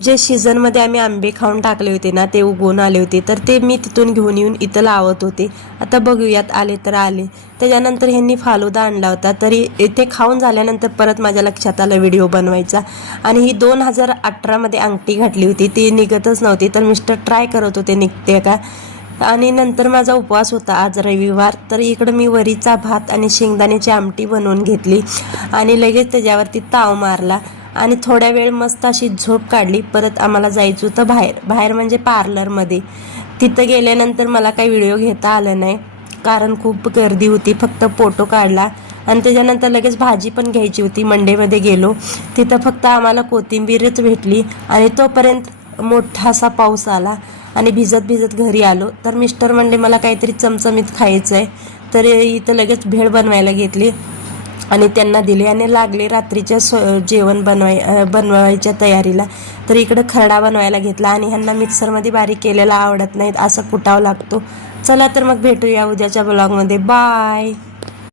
जे सीझनमध्ये आम्ही आंबे खाऊन टाकले होते ना, ते उगवून आले होते, तर ते मी तिथून घेऊन येऊन इथं लावत होते. आता बघूयात आले तर आले. त्याच्यानंतर ह्यांनी फालुदा आणला होता, तरी इथे खाऊन झाल्यानंतर परत माझ्या लक्षात आलं व्हिडिओ बनवायचा. आणि ही 2018मध्ये अंगठी घातली होती, ती निघतच नव्हती, तर मिस्टर ट्राय करत होते निघते का. आणि नंतर माझा उपवास होता आज रविवार, तर इकडं मी वरीचा भात आणि शेंगदाण्याची आमटी बनवून घेतली आणि लगेच त्याच्यावरती ताव मारला आणि थोड्या वेळ मस्त अशी झोप काढली. परत आम्हाला जायचं होतं बाहेर म्हणजे पार्लरमध्ये. तिथं गेल्यानंतर मला काही व्हिडिओ घेता आलं नाही, कारण खूप गर्दी होती. फक्त फोटो काढला आणि त्याच्यानंतर लगेच भाजी पण घ्यायची होती. मंडेमध्ये गेलो, तिथं फक्त आम्हाला कोथिंबीरच भेटली आणि तोपर्यंत मोठासा पाऊस आला आणि भिजत घरी आलो. तर मिस्टर म्हणले मला काहीतरी चमचमीत खायचं आहे, तर इथं लगेच भेळ बनवायला घेतली आणि त्यांना दिले आणि लागले रात्रीच्या जेवण बनवायच्या तयारीला. तर इकडं खरडा बनवायला घेतला आणि ह्यांना मिक्सरमध्ये बारीक केलेला आवडत नाहीत, असं कुटावं लागतो. चला तर मग भेटूया उद्याच्या ब्लॉगमध्ये. बाय.